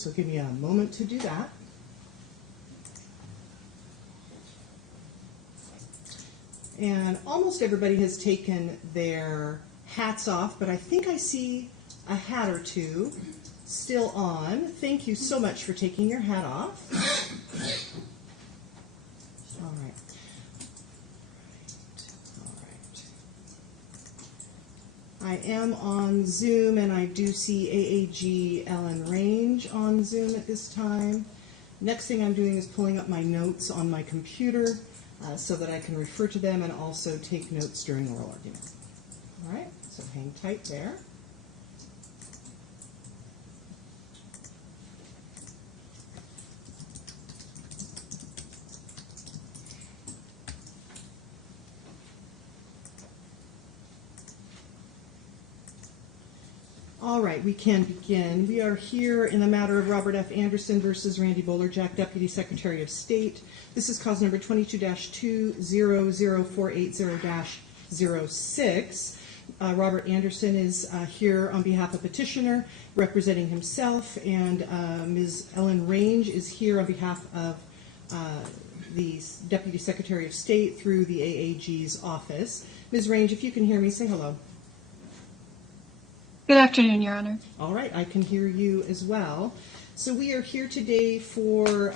So give me a moment to do that. And almost everybody has taken their hats off, but I think I see a hat or two still on. Thank you so much for taking your hat off. All right. I am on Zoom, and I do see AAG Ellen Range on Zoom at this time. Next thing I'm doing is pulling up my notes on my computer so that I can refer to them and also take notes during oral argument. All right, so hang tight there. All right, we can begin. We are here in the matter of Robert F. Anderson versus Randy Bolerjack, Deputy Secretary of State. This is cause number 22-200480-06. Robert Anderson is here on behalf of petitioner, representing himself, and Ms. Ellen Range is here on behalf of the Deputy Secretary of State through the AAG's office. Ms. Range, if you can hear me, say hello. Good afternoon, Your Honor. All right, I can hear you as well. So we are here today for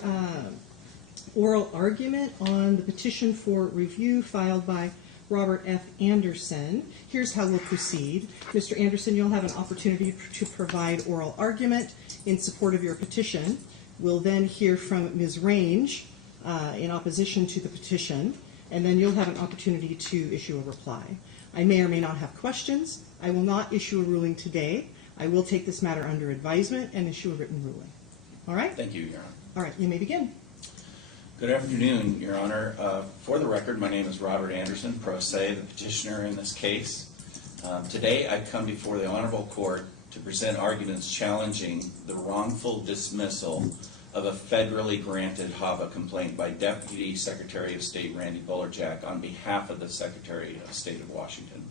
oral argument on the petition for review filed by Robert F. Anderson. Here's how we'll proceed. Mr. Anderson, you'll have an opportunity to provide oral argument in support of your petition. We'll then hear from Ms. Range in opposition to the petition, and then you'll have an opportunity to issue a reply. I may or may not have questions. I will not issue a ruling today. I will take this matter under advisement and issue a written ruling. All right? Thank you, Your Honor. All right, you may begin. Good afternoon, Your Honor. For the record, my name is Robert Anderson, pro se, the petitioner in this case. Today, I come before the Honorable Court to present arguments challenging the wrongful dismissal of a federally granted HAVA complaint by Deputy Secretary of State Randy Bolerjack on behalf of the Secretary of State of Washington.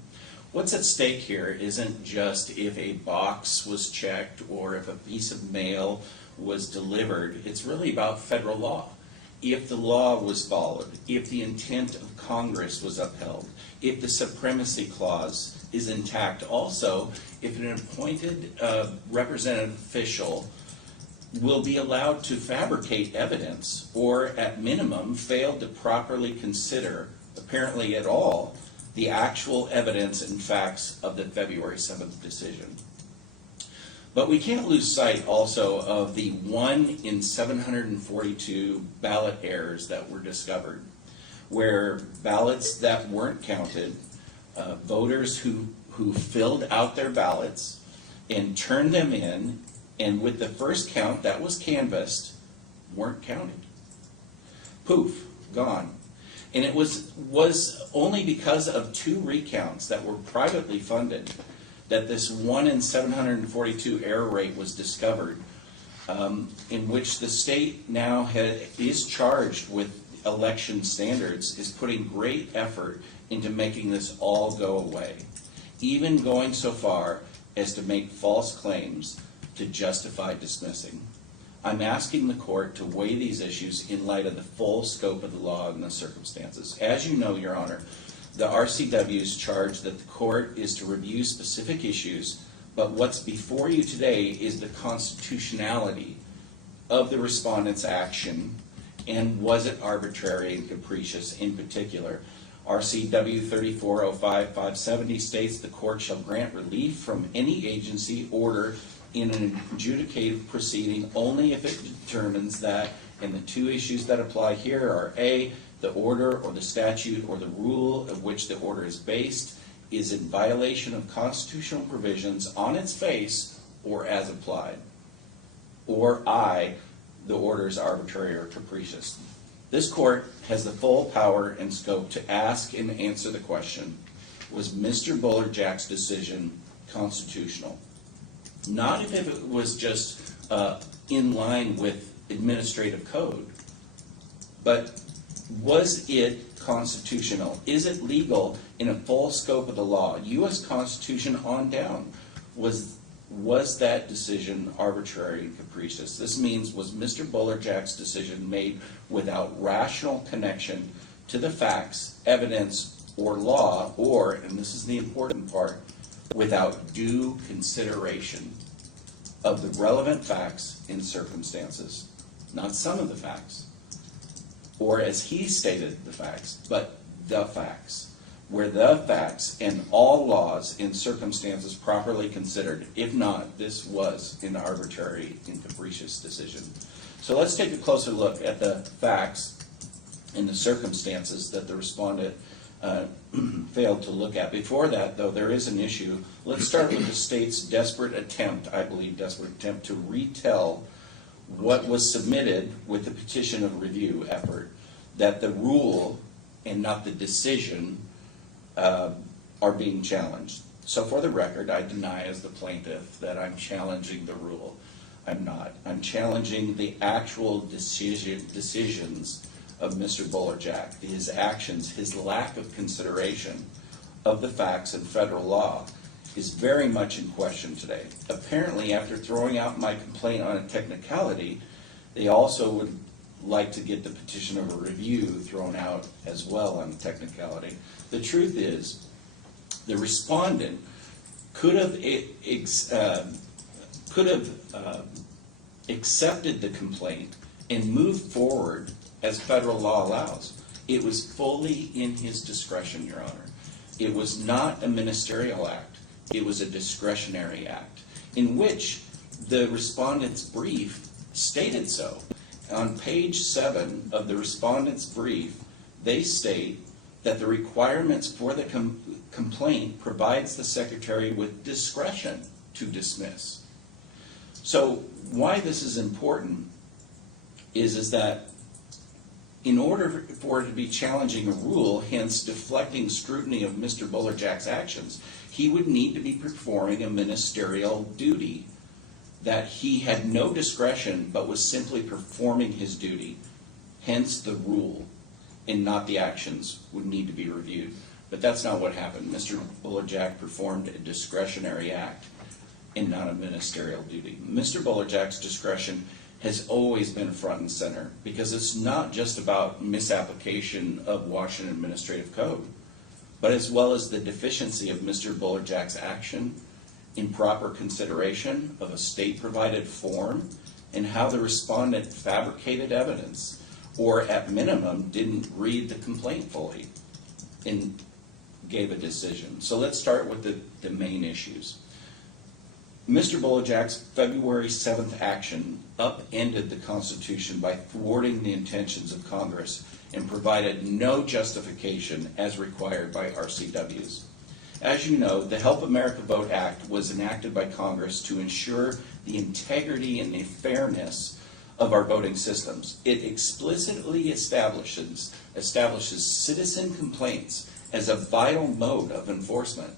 What's at stake here isn't just if a box was checked or if a piece of mail was delivered. It's really about federal law. If the law was followed, if the intent of Congress was upheld, if the supremacy clause is intact, also if an appointed representative official will be allowed to fabricate evidence or at minimum fail to properly consider, apparently at all, the actual evidence and facts of the February 7th decision. But we can't lose sight also of the 1 in 742 ballot errors that were discovered, where ballots that weren't counted, voters who filled out their ballots and turned them in, and with the first count that was canvassed, weren't counted. Poof, gone. And it was only because of 2 recounts that were privately funded that this 1 in 742 error rate was discovered, in which the state now is charged with election standards, is putting great effort into making this all go away, even going so far as to make false claims to justify dismissing. I'm asking the court to weigh these issues in light of the full scope of the law and the circumstances. As you know, Your Honor, the RCW's charge that the court is to review specific issues, but what's before you today is the constitutionality of the respondent's action, and was it arbitrary and capricious in particular. RCW 3405-570 states the court shall grant relief from any agency order in an adjudicative proceeding only if it determines that, and the 2 issues that apply here are A, the order or the statute or the rule of which the order is based is in violation of constitutional provisions on its face or as applied, or I, the order is arbitrary or capricious. This court has the full power and scope to ask and answer the question, was Mr. Bolerjack's decision constitutional? Not if it was just in line with administrative code, but was it constitutional? Is it legal in a full scope of the law? U.S. Constitution on down. Was was that decision arbitrary and capricious? This means, was Mr. Bolerjack's decision made without rational connection to the facts, evidence, or law, or, and this is the important part, without due consideration of the relevant facts and circumstances? Not some of the facts, or as he stated the facts, but the facts, where the facts and all laws and circumstances properly considered. If not, this was an arbitrary and capricious decision. So let's take a closer look at the facts and the circumstances that the respondent failed to look at. Before that, though, there is an issue. Let's start with the state's desperate attempt to retell what was submitted with the petition of review effort, that the rule and not the decision are being challenged. So for the record, I deny as the plaintiff that I'm challenging the rule. I'm not. I'm challenging the actual decisions of Mr. Bolerjack, his actions, his lack of consideration of the facts and federal law is very much in question today. Apparently, after throwing out my complaint on a technicality, they also would like to get the petition of review thrown out as well on technicality. The truth is, the respondent could have accepted the complaint and moved forward as federal law allows. It was fully in his discretion, Your Honor. It was not a ministerial act. It was a discretionary act, in which the respondent's brief stated so. On page 7 of the respondent's brief, they state that the requirements for the complaint provides the secretary with discretion to dismiss. So why this is important is that in order for it to be challenging a rule, hence deflecting scrutiny of Mr. Bolerjack's actions, he would need to be performing a ministerial duty that he had no discretion but was simply performing his duty. Hence the rule and not the actions would need to be reviewed. But that's not what happened. Mr. Bolerjack performed a discretionary act and not a ministerial duty. Mr. Bolerjack's discretion has always been front and center because it's not just about misapplication of Washington Administrative Code, but as well as the deficiency of Mr. Bolerjack's action, improper consideration of a state-provided form, and how the respondent fabricated evidence, or at minimum didn't read the complaint fully and gave a decision. So let's start with the main issues. Mr. Bolerjack's February 7th action upended the Constitution by thwarting the intentions of Congress and provided no justification as required by RCWs. As you know, the Help America Vote Act was enacted by Congress to ensure the integrity and the fairness of our voting systems. It explicitly establishes citizen complaints as a vital mode of enforcement,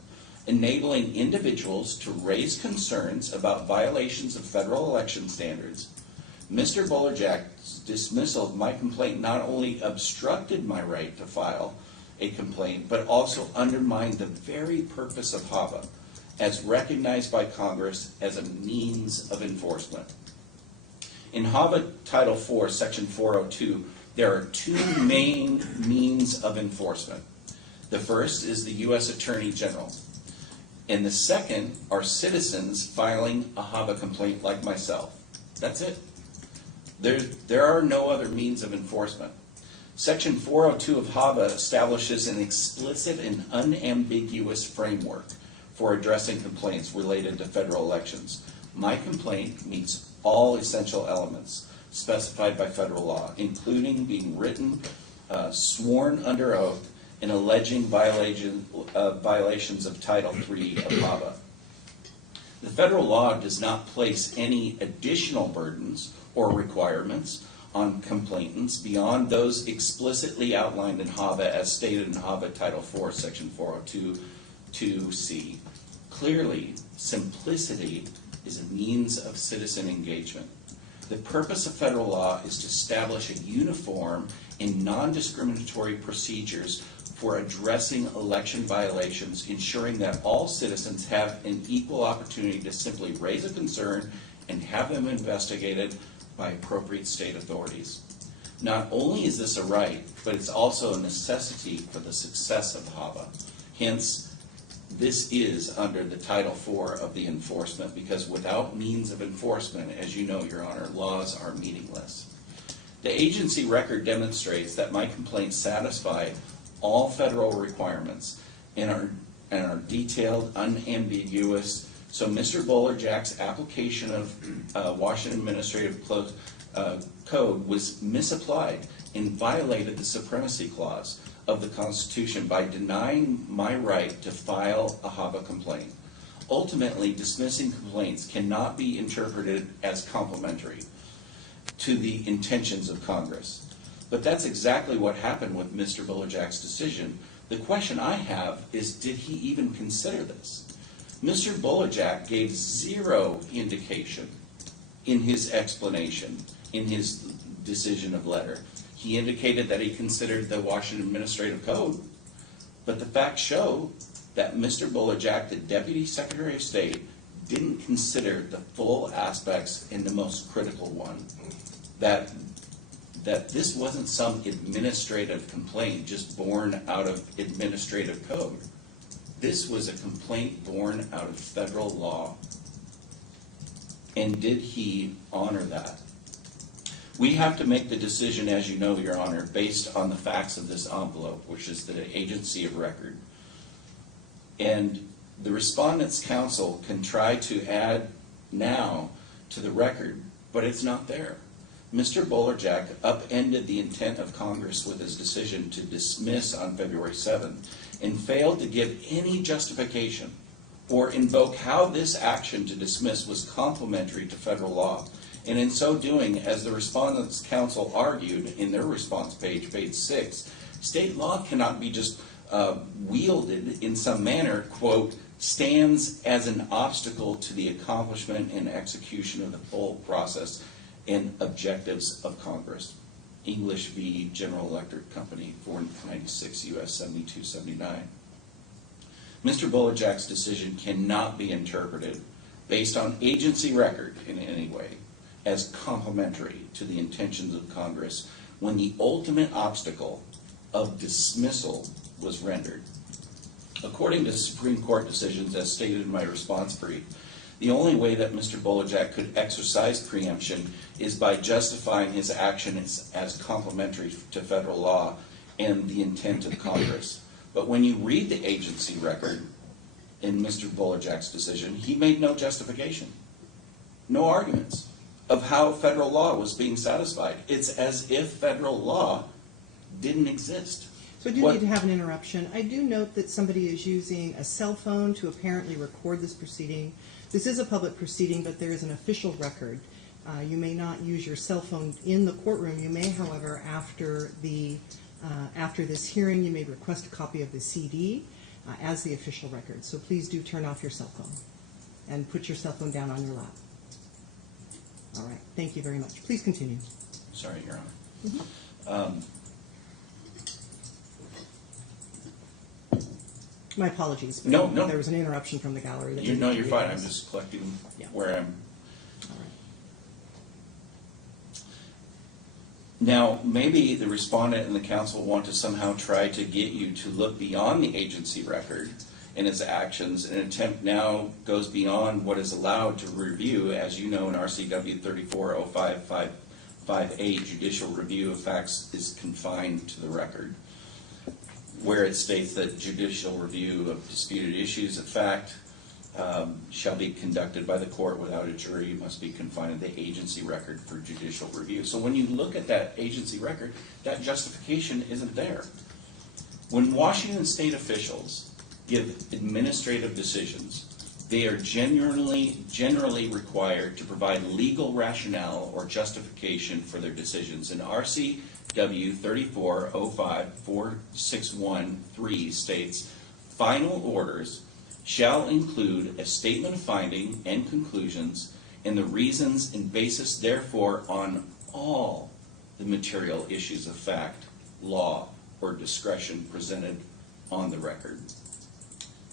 enabling individuals to raise concerns about violations of federal election standards. Mr. Bolerjack's dismissal of my complaint not only obstructed my right to file a complaint, but also undermined the very purpose of HAVA, as recognized by Congress as a means of enforcement. In HAVA Title IV, Section 402, there are two main means of enforcement. The first is the U.S. Attorney General, and the second are citizens filing a HAVA complaint like myself. That's it. There are no other means of enforcement. Section 402 of HAVA establishes an explicit and unambiguous framework for addressing complaints related to federal elections. My complaint meets all essential elements specified by federal law, including being written, sworn under oath, and alleging violations of Title III of HAVA. The federal law does not place any additional burdens or requirements on complainants beyond those explicitly outlined in HAVA as stated in HAVA Title IV, Section 402(2)(c). Clearly, simplicity is a means of citizen engagement. The purpose of federal law is to establish a uniform and non-discriminatory procedures for addressing election violations, ensuring that all citizens have an equal opportunity to simply raise a concern and have them investigated by appropriate state authorities. Not only is this a right, but it's also a necessity for the success of HAVA. Hence, this is under the Title IV of the enforcement, because without means of enforcement, as you know, Your Honor, laws are meaningless. The agency record demonstrates that my complaints satisfy all federal requirements and are detailed, unambiguous. So Mr. Bolerjack's application of Washington Administrative Code was misapplied and violated the Supremacy Clause of the Constitution by denying my right to file a HAVA complaint. Ultimately, dismissing complaints cannot be interpreted as complimentary to the intentions of Congress. But that's exactly what happened with Mr. Bolerjack's decision. The question I have is, did he even consider this? Mr. Bolerjack gave zero indication in his explanation, in his decision of letter. He indicated that he considered the Washington Administrative Code, but the facts show that Mr. Bolerjack, the Deputy Secretary of State, didn't consider the full aspects and the most critical one, that this wasn't some administrative complaint just born out of administrative code. This was a complaint born out of federal law. And did he honor that? We have to make the decision, as you know, Your Honor, based on the facts of this envelope, which is the agency of record. And the Respondents' Counsel can try to add now to the record, but it's not there. Mr. Bolerjack upended the intent of Congress with his decision to dismiss on February 7th and failed to give any justification or invoke how this action to dismiss was complementary to federal law. And in so doing, as the Respondents' Counsel argued in their response page 6, state law cannot be just wielded in some manner, quote, stands as an obstacle to the accomplishment and execution of the full process and objectives of Congress. English v. General Electric Company, 496 U.S. 7279. Mr. Bolerjack's decision cannot be interpreted based on agency record in any way as complementary to the intentions of Congress when the ultimate obstacle of dismissal was rendered. According to Supreme Court decisions, as stated in my response brief, the only way that Mr. Bolerjack could exercise preemption is by justifying his action as complementary to federal law and the intent of Congress. But when you read the agency record in Mr. Bolerjack's decision, he made no justification, no arguments of how federal law was being satisfied. It's as if federal law didn't exist. So I do need to have an interruption. I do note that somebody is using a cell phone to apparently record this proceeding. This is a public proceeding, but there is an official record. You may not use your cell phone in the courtroom. You may, however, after this hearing, you may request a copy of the CD as the official record. So please do turn off your cell phone and put your cell phone down on your lap. All right. Thank you very much. Please continue. Sorry, Your Honor. Mm-hmm. My apologies. But No. There was an interruption from the gallery. You're fine. I'm just collecting where I'm. All right. Now, maybe the respondent and the counsel want to somehow try to get you to look beyond the agency record and its actions. An attempt now goes beyond what is allowed to review, as you know, in RCW 340558, judicial review of facts is confined to the record, where it states that judicial review of disputed issues of fact shall be conducted by the court without a jury. You must be confined to the agency record for judicial review. So when you look at that agency record, that justification isn't there. When Washington state officials give administrative decisions, they are generally required to provide legal rationale or justification for their decisions. In RCW 34054613 states, final orders shall include a statement of finding and conclusions and the reasons and basis therefore on all the material issues of fact, law, or discretion presented on the record,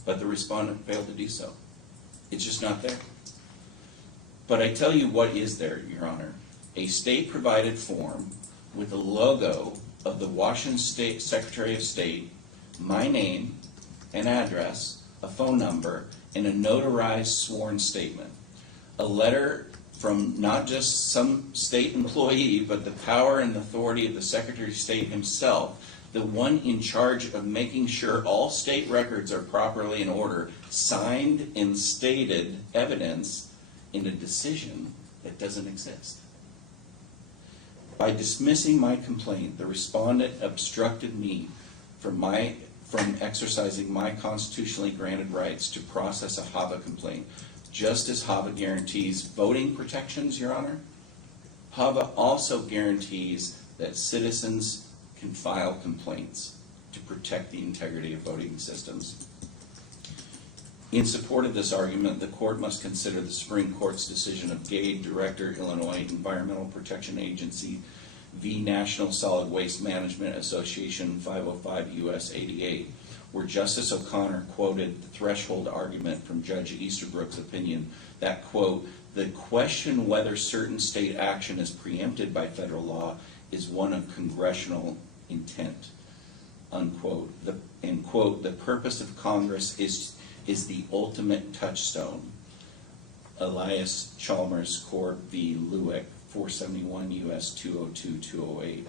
but the respondent failed to do so. It's just not there. But I tell you what is there, Your Honor. A state-provided form with a logo of the Washington State Secretary of State, my name, an address, a phone number, and a notarized sworn statement. A letter from not just some state employee, but the power and authority of the Secretary of State himself, the one in charge of making sure all state records are properly in order, signed and stated evidence in a decision that doesn't exist. By dismissing my complaint, the respondent obstructed me from exercising my constitutionally granted rights to process a HAVA complaint. Just as HAVA guarantees voting protections, Your Honor, HAVA also guarantees that citizens can file complaints to protect the integrity of voting systems. In support of this argument, the court must consider the Supreme Court's decision of Gade, Director, Illinois Environmental Protection Agency v. National Solid Waste Management Association 505 U.S. 88, where Justice O'Connor quoted the threshold argument from Judge Easterbrook's opinion that, quote, the question whether certain state action is preempted by federal law is one of congressional intent, unquote. And, quote, the purpose of Congress is the ultimate touchstone. Elias Chalmers Court v. Lewick, 471 U.S. 202-208.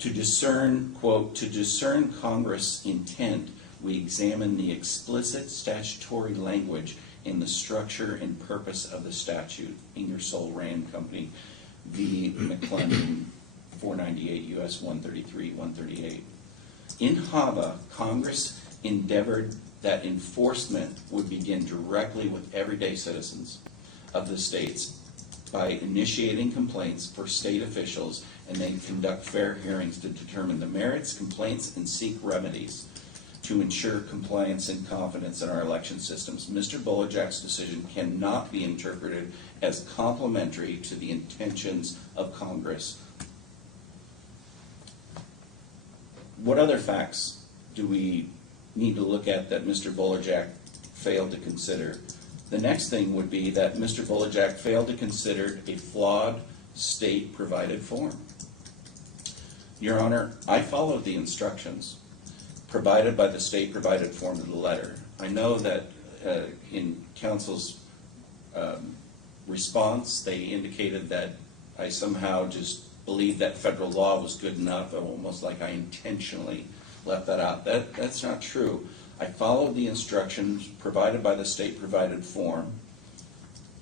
To discern, quote, to discern Congress' intent, we examine the explicit statutory language in the structure and purpose of the statute. Ingersoll Rand Company v. McClendon, 498 U.S. 133-138. In HAVA, Congress endeavored that enforcement would begin directly with everyday citizens of the states by initiating complaints for state officials and then conduct fair hearings to determine the merits, complaints, and seek remedies to ensure compliance and confidence in our election systems. Mr. Bolerjack's decision cannot be interpreted as complementary to the intentions of Congress. What other facts do we need to look at that Mr. Bolerjack failed to consider? The next thing would be that Mr. Bolerjack failed to consider a flawed state-provided form. Your Honor, I followed the instructions provided by the state-provided form of the letter. I know that in counsel's response, they indicated that I somehow just believed that federal law was good enough, almost like I intentionally left that out. That's not true. I followed the instructions provided by the state-provided form.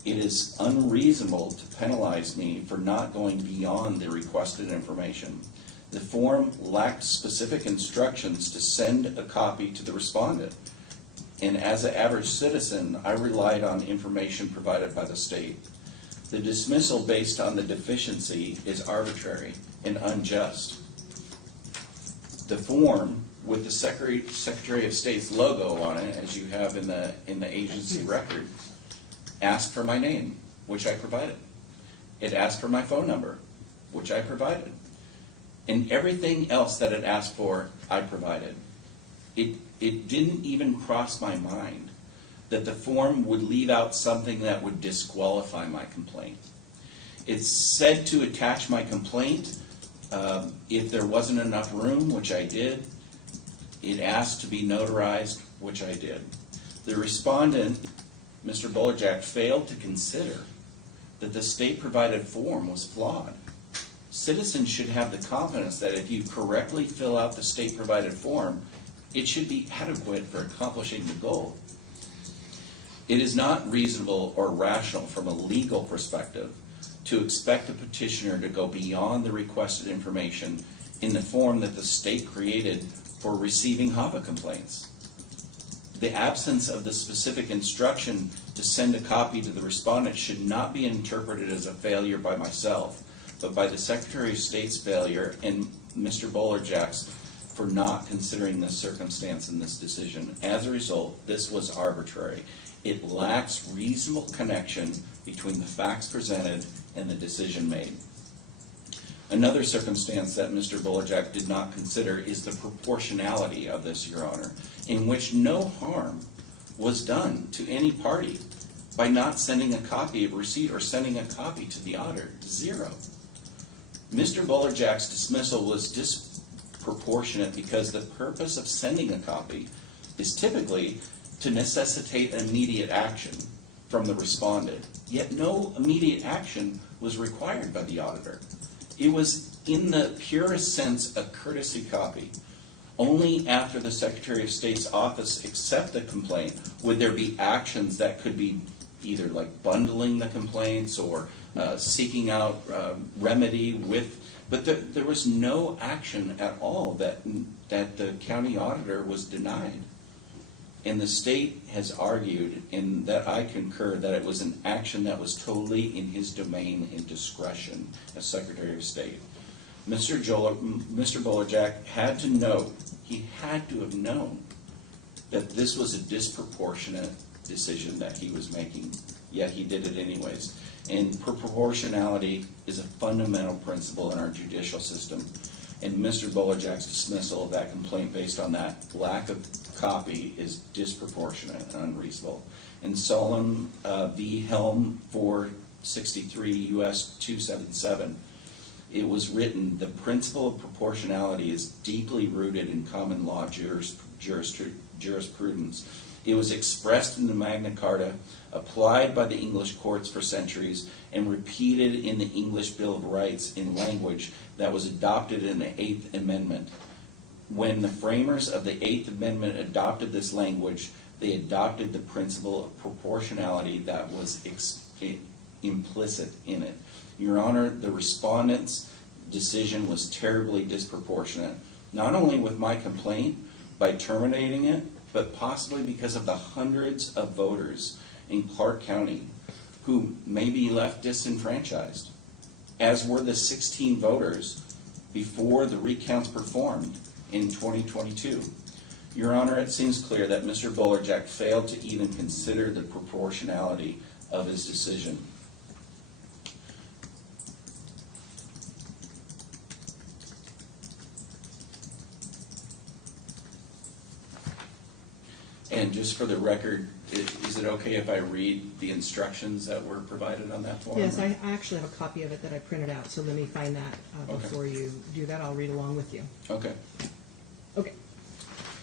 It is unreasonable to penalize me for not going beyond the requested information. The form lacked specific instructions to send a copy to the respondent. And as an average citizen, I relied on information provided by the state. The dismissal based on the deficiency is arbitrary and unjust. The form with the Secretary of State's logo on it, as you have in the agency record, asked for my name, which I provided. It asked for my phone number, which I provided. And everything else that it asked for, I provided. It didn't even cross my mind that the form would leave out something that would disqualify my complaint. It said to attach my complaint if there wasn't enough room, which I did. It asked to be notarized, which I did. The respondent, Mr. Bolerjack, failed to consider that the state-provided form was flawed. Citizens should have the confidence that if you correctly fill out the state-provided form, it should be adequate for accomplishing the goal. It is not reasonable or rational from a legal perspective to expect a petitioner to go beyond the requested information in the form that the state created for receiving HAVA complaints. The absence of the specific instruction to send a copy to the respondent should not be interpreted as a failure by myself, but by the Secretary of State's failure and Mr. Bolerjack's for not considering this circumstance in this decision. As a result, this was arbitrary. It lacks reasonable connection between the facts presented and the decision made. Another circumstance that Mr. Bolerjack did not consider is the proportionality of this, Your Honor, in which no harm was done to any party by not sending a copy of a receipt or sending a copy to the auditor. Zero. Mr. Bolerjack's dismissal was disproportionate because the purpose of sending a copy is typically to necessitate immediate action from the respondent. Yet no immediate action was required by the auditor. It was, in the purest sense, a courtesy copy. Only after the Secretary of State's office accept the complaint would there be actions that could be either like bundling the complaints or seeking out remedy with, but there was no action at all that the county auditor was denied. And the state has argued, and that I concur, that it was an action that was totally in his domain and discretion as Secretary of State. Mr. Bolerjack had to know, he had to have known that this was a disproportionate decision that he was making, yet he did it anyways. And proportionality is a fundamental principle in our judicial system. And Mr. Bolerjack's dismissal of that complaint based on that lack of copy is disproportionate and unreasonable. In Solon v. Helm 463 U.S. 277, it was written, the principle of proportionality is deeply rooted in common law jurisprudence. It was expressed in the Magna Carta, applied by the English courts for centuries, and repeated in the English Bill of Rights in language that was adopted in the Eighth Amendment. When the framers of the Eighth Amendment adopted this language, they adopted the principle of proportionality that was implicit in it. Your Honor, the respondent's decision was terribly disproportionate, not only with my complaint by terminating it, but possibly because of the hundreds of voters in Clark County who may be left disenfranchised, as were the 16 voters before the recounts performed in 2022. Your Honor, it seems clear that Mr. Bolerjack failed to even consider the proportionality of his decision. And just for the record, is it okay if I read the instructions that were provided on that form? Yes, I actually have a copy of it that I printed out, so let me find that before you do that. I'll read along with you. Okay. Okay.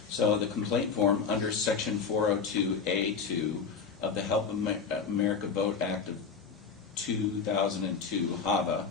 So the complaint form under Section 402A2 of the Help America Vote Act of 2002, HAVA,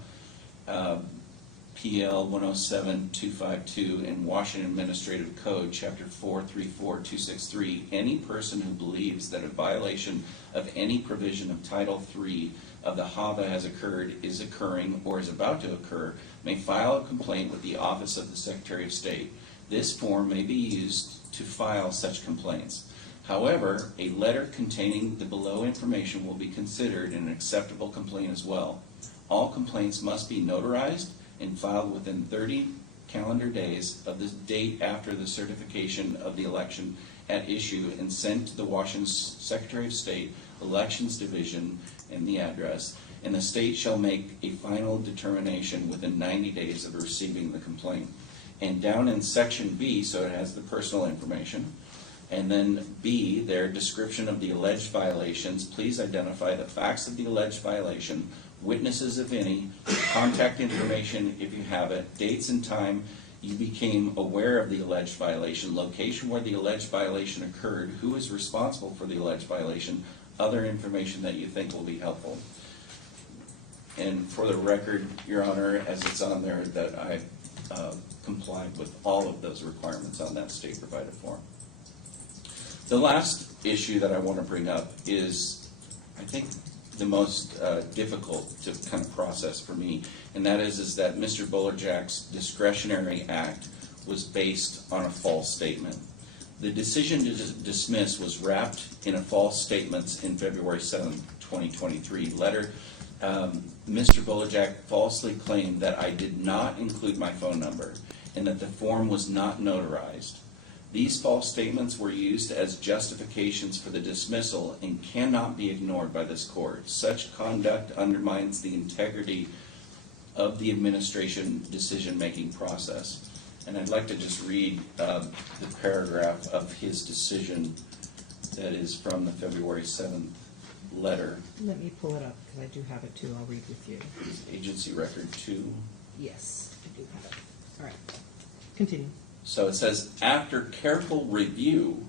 PL 107252, and Washington Administrative Code, Chapter 434263, any person who believes that a violation of any provision of Title III of the HAVA has occurred, is occurring, or is about to occur, may file a complaint with the Office of the Secretary of State. This form may be used to file such complaints. However, a letter containing the below information will be considered an acceptable complaint as well. All complaints must be notarized and filed within 30 calendar days of the date after the certification of the election at issue and sent to the Washington Secretary of State, Elections Division, and the address, and the state shall make a final determination within 90 days of receiving the complaint. And down in Section B, so it has the personal information, and then B, their description of the alleged violations. Please identify the facts of the alleged violation, witnesses if any, contact information if you have it, dates and time you became aware of the alleged violation, location where the alleged violation occurred, who is responsible for the alleged violation, other information that you think will be helpful. And for the record, Your Honor, as it's on there, that I complied with all of those requirements on that state provided form. The last issue that I want to bring up is, I think, the most difficult to kind of process for me, and that is that Mr. Bolerjack's discretionary act was based on a false statement. The decision to dismiss was wrapped in a false statement in February 7, 2023 letter. Mr. Bolerjack falsely claimed that I did not include my phone number and that the form was not notarized. These false statements were used as justifications for the dismissal and cannot be ignored by this court. Such conduct undermines the integrity of the administration decision-making process. And I'd like to just read the paragraph of his decision that is from the February 7th letter. Let me pull it up, because I do have it too. I'll read with you. Agency Record 2. Yes, I do have it. All right. Continue. So it says, after careful review,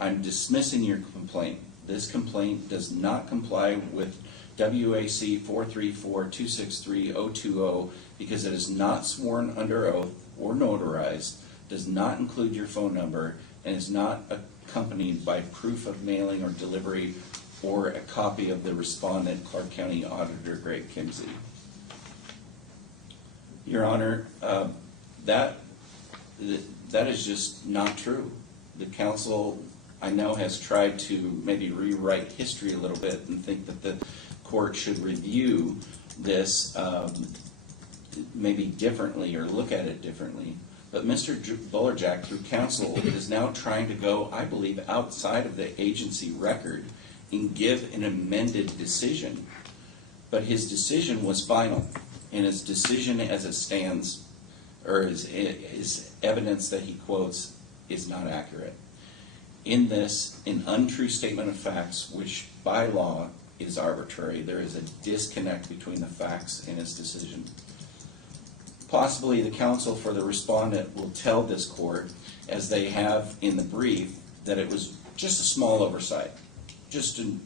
I'm dismissing your complaint. This complaint does not comply with WAC 434-263-020 because it is not sworn under oath or notarized, does not include your phone number, and is not accompanied by proof of mailing or delivery or a copy of the respondent, Clark County Auditor Greg Kimsey. Your Honor, that is just not true. The council, I know, has tried to maybe rewrite history a little bit and think that the court should review this maybe differently or look at it differently. But Mr. Bolerjack, through counsel, is now trying to go, I believe, outside of the agency record and give an amended decision. But his decision was final, and his decision as it stands, or his evidence that he quotes, is not accurate. In this, an untrue statement of facts, which by law is arbitrary, there is a disconnect between the facts and his decision. Possibly the counsel for the respondent will tell this court, as they have in the brief, that it was just a small oversight, just an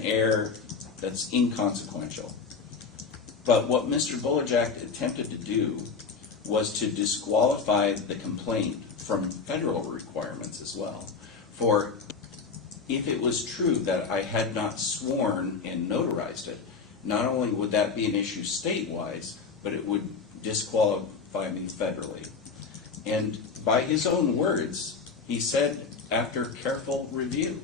error that's inconsequential. But what Mr. Bolerjack attempted to do was to disqualify the complaint from federal requirements as well. For if it was true that I had not sworn and notarized it, not only would that be an issue state-wise, but it would disqualify me federally. And by his own words, he said, after careful review.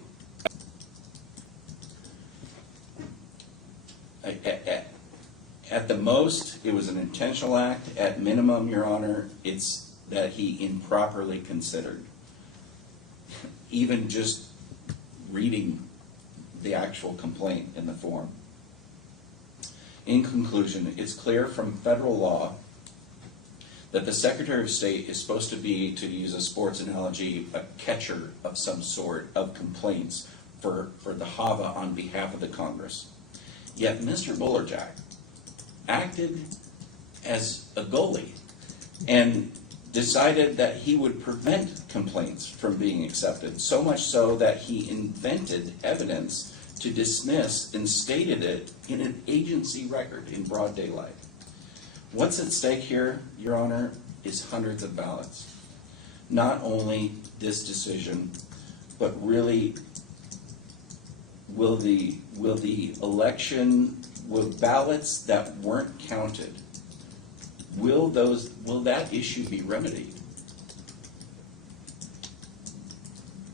At the most, it was an intentional act. At minimum, Your Honor, it's that he improperly considered. Even just reading the actual complaint in the form. In conclusion, it's clear from federal law that the Secretary of State is supposed to be, to use a sports analogy, a catcher of some sort of complaints for the HAVA on behalf of the Congress. Yet Mr. Bolerjack acted as a goalie and decided that he would prevent complaints from being accepted, so much so that he invented evidence to dismiss and stated it in an agency record in broad daylight. What's at stake here, Your Honor, is hundreds of ballots. Not only this decision, but really will ballots that weren't counted, will that issue be remedied?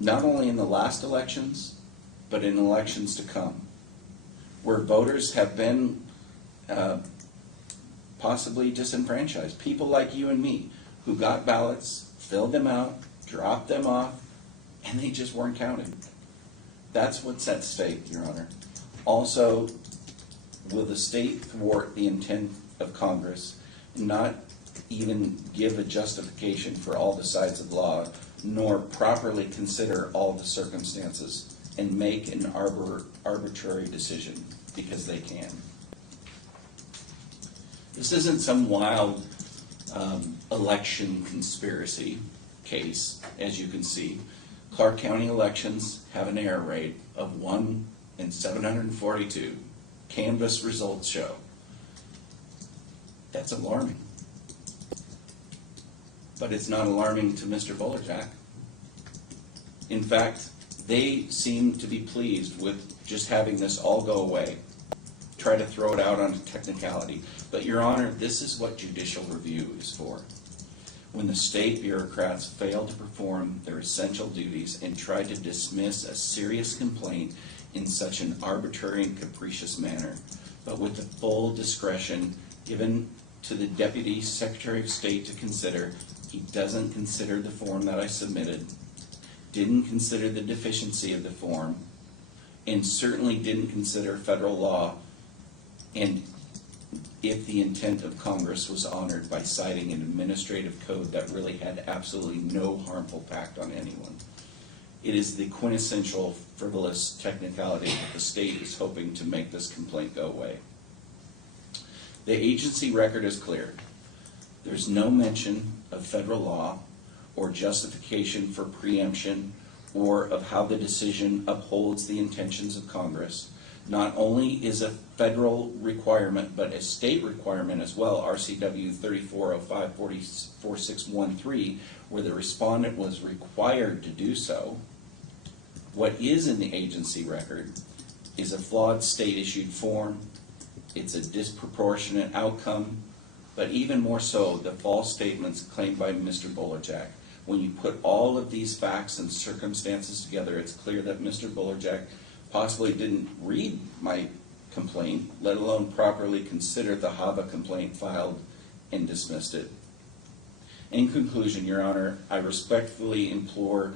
Not only in the last elections, but in elections to come, where voters have been possibly disenfranchised. People like you and me who got ballots, filled them out, dropped them off, and they just weren't counted. That's what's at stake, Your Honor. Also, will the state thwart the intent of Congress, not even give a justification for all the sides of law, nor properly consider all the circumstances and make an arbitrary decision because they can? This isn't some wild election conspiracy case, as you can see. Clark County elections have an error rate of 1 in 742. Canvass results show. That's alarming. But it's not alarming to Mr. Bolerjack. In fact, they seem to be pleased with just having this all go away. Try to throw it out on a technicality. But, Your Honor, this is what judicial review is for. When the state bureaucrats fail to perform their essential duties and try to dismiss a serious complaint in such an arbitrary and capricious manner, but with the full discretion given to the Deputy Secretary of State to consider, he doesn't consider the form that I submitted, didn't consider the deficiency of the form, and certainly didn't consider federal law, and if the intent of Congress was honored by citing an administrative code that really had absolutely no harmful impact on anyone. It is the quintessential frivolous technicality that the state is hoping to make this complaint go away. The agency record is clear. There's no mention of federal law or justification for preemption or of how the decision upholds the intentions of Congress. Not only is a federal requirement, but a state requirement as well, RCW 3405-4613, where the respondent was required to do so. What is in the agency record is a flawed state-issued form. It's a disproportionate outcome, but even more so, the false statements claimed by Mr. Bolerjack. When you put all of these facts and circumstances together, it's clear that Mr. Bolerjack possibly didn't read my complaint, let alone properly consider the HAVA complaint filed and dismissed it. In conclusion, Your Honor, I respectfully implore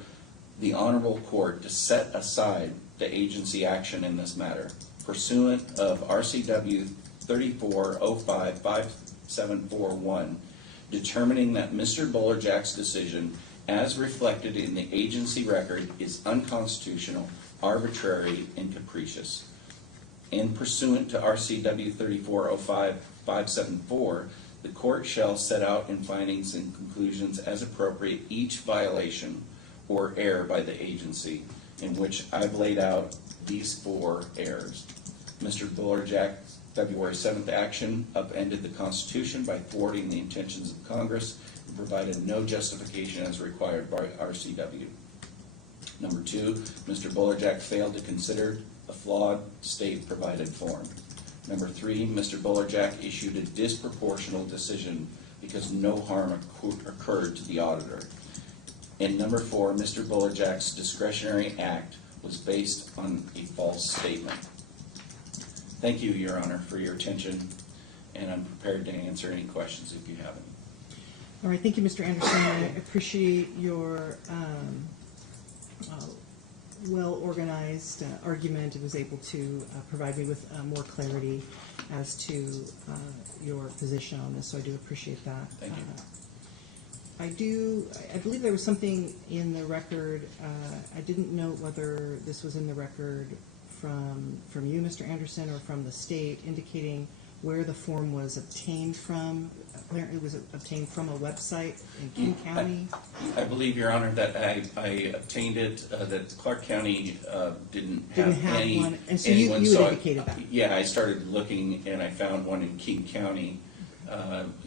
the Honorable Court to set aside the agency action in this matter, pursuant of RCW 3405-5741, determining that Mr. Bolerjack's decision, as reflected in the agency record, is unconstitutional, arbitrary, and capricious. And pursuant to RCW 3405-574, the Court shall set out in findings and conclusions as appropriate each violation or error by the agency, in which I've laid out these 4 errors. Mr. Bolerjack's February 7th action upended the Constitution by thwarting the intentions of Congress and provided no justification as required by RCW. Number 2, Mr. Bolerjack failed to consider a flawed state-provided form. Number 3, Mr. Bolerjack issued a disproportional decision because no harm occurred to the auditor. And number 4, Mr. Bolerjack's discretionary act was based on a false statement. Thank you, Your Honor, for your attention, and I'm prepared to answer any questions if you have any. All right, thank you, Mr. Anderson. I appreciate your well-organized argument. It was able to provide me with more clarity as to your position on this, so I do appreciate that. Thank you. I believe there was something in the record. I didn't note whether this was in the record from you, Mr. Anderson, or from the state, indicating where the form was obtained from. Apparently it was obtained from a website in King County. I believe, Your Honor, that I obtained it, that Clark County didn't have any, one. And so anyone. you indicated that. Yeah, I started looking and I found one in King County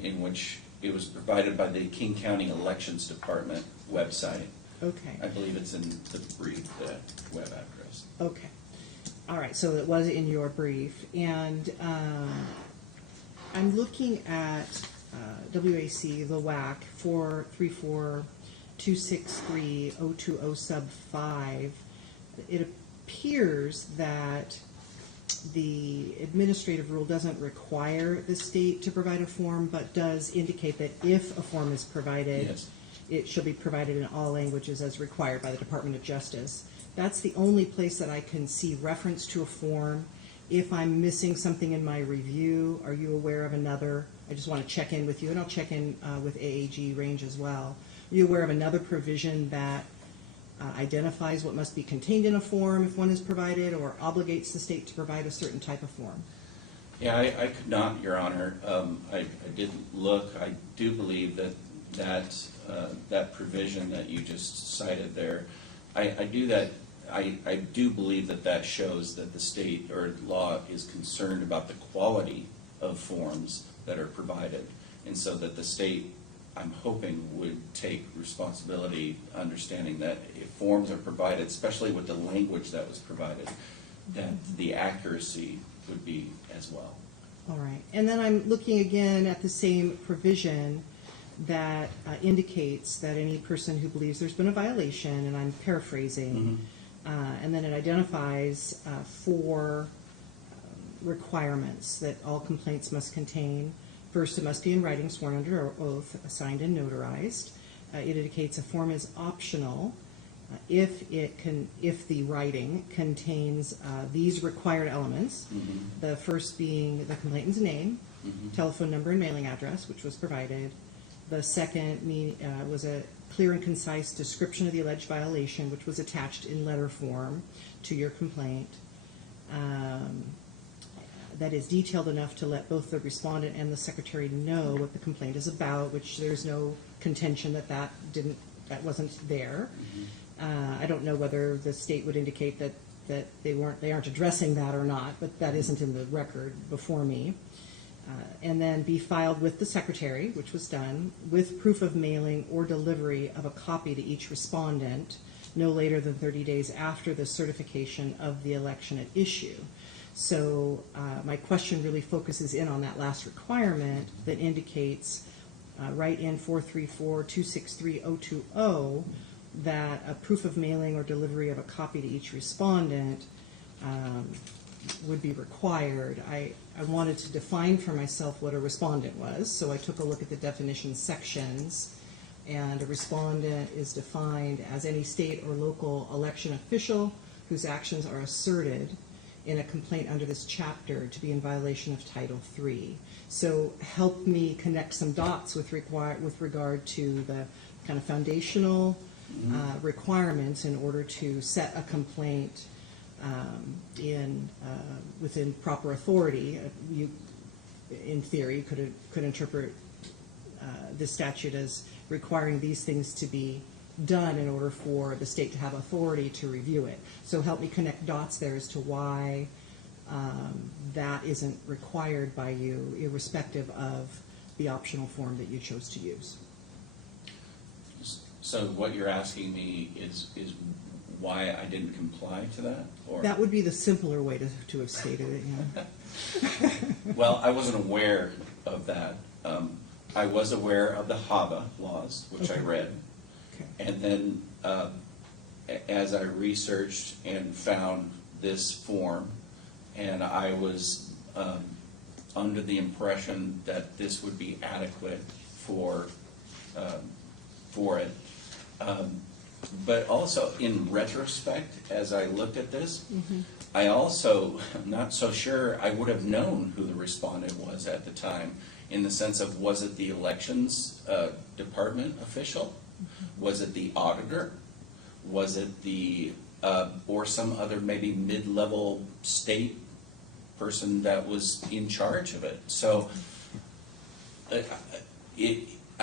in which it was provided by the King County Elections Department website. Okay. I believe it's in the brief, the web address. Okay. All right, so it was in your brief. And I'm looking at WAC, the WAC 434-263-020 sub 5. It appears that the administrative rule doesn't require the state to provide a form, but does indicate that if a form is provided, Yes. it shall be provided in all languages as required by the Department of Justice. That's the only place that I can see reference to a form. If I'm missing something in my review, are you aware of another? I just want to check in with you, and I'll check in with AAG range as well. Are you aware of another provision that identifies what must be contained in a form if one is provided, or obligates the state to provide a certain type of form? Yeah, I could not, Your Honor. I didn't look. I do believe that provision that you just cited there, I do believe that shows that the state or law is concerned about the quality of forms that are provided, and so that the state, I'm hoping, would take responsibility, understanding that if forms are provided, especially with the language that was provided, that the accuracy would be as well. All right. And then I'm looking again at the same provision that indicates that any person who believes there's been a violation, and I'm paraphrasing, and then it identifies 4 requirements that all complaints must contain. First, it must be in writing, sworn under oath, signed and notarized. It indicates a form is optional if the writing contains these required elements. The first being the complainant's name, telephone number and mailing address, which was provided. The second was a clear and concise description of the alleged violation, which was attached in letter form to your complaint. That is detailed enough to let both the respondent and the secretary know what the complaint is about, which there's no contention that wasn't there. I don't know whether the state would indicate that they aren't addressing that or not, but that isn't in the record before me. And then be filed with the secretary, which was done, with proof of mailing or delivery of a copy to each respondent no later than 30 days after the certification of the election at issue. So my question really focuses in on that last requirement that indicates right in 434-263-020 that a proof of mailing or delivery of a copy to each respondent would be required. I wanted to define for myself what a respondent was, so I took a look at the definition sections, and a respondent is defined as any state or local election official whose actions are asserted in a complaint under this chapter to be in violation of Title III. So help me connect some dots with regard to the kind of foundational requirements in order to set a complaint within proper authority. You, in theory, could interpret this statute as requiring these things to be done in order for the state to have authority to review it. So help me connect dots there as to why that isn't required by you, irrespective of the optional form that you chose to use. So what you're asking me is why I didn't comply to that? Or? That would be the simpler way to have stated it, yeah. Well, I wasn't aware of that. I was aware of the HAVA laws, which I read. Okay. And then as I researched and found this form, and I was under the impression that this would be adequate for it. But also, in retrospect, as I looked at this, I also, I'm not so sure I would have known who the respondent was at the time, in the sense of, was it the elections department official? Was it the auditor? Was it the, or some other maybe mid-level state person that was in charge of it? So I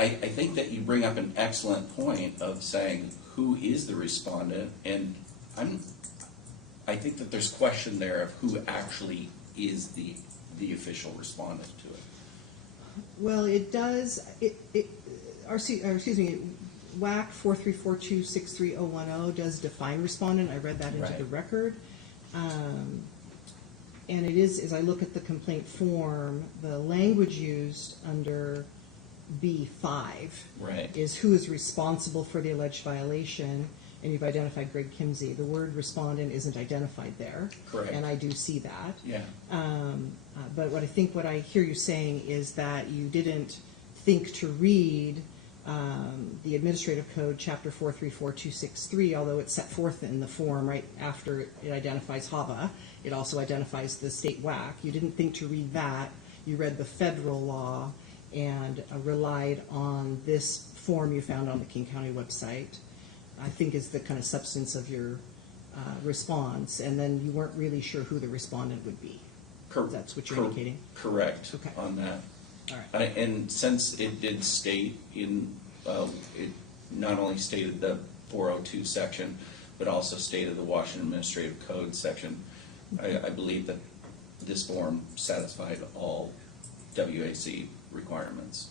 think that you bring up an excellent point of saying, who is the respondent? And I think that there's question there of who actually is the official respondent to it. Well, it does, excuse me, WAC 434263010 does define respondent. I read that into the record. And it is, as I look at the complaint form, the language used under B5 is who is responsible for the alleged violation, and you've identified Greg Kimsey. The word respondent isn't identified there. Correct. And I do see that. Yeah. But what I hear you saying is that you didn't think to read the Administrative Code, Chapter 434263, although it's set forth in the form right after it identifies HAVA. It also identifies the state WAC. You didn't think to read that. You read the federal law and relied on this form you found on the King County website, I think is the kind of substance of your response, and then you weren't really sure who the respondent would be. That's what you're indicating? Correct. Okay. On that. All right. And since it did state in, it not only stated the 402 section, but also stated the Washington Administrative Code section, I believe that this form satisfied all WAC requirements.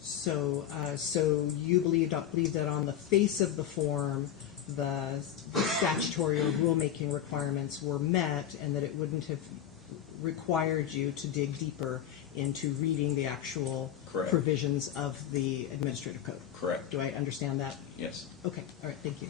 So, so you believe that on the face of the form, the statutory or rulemaking requirements were met, and that it wouldn't have required you to dig deeper into reading the actual provisions of the Administrative Code. Correct. Do I understand that? Yes. Okay. All right. Thank you.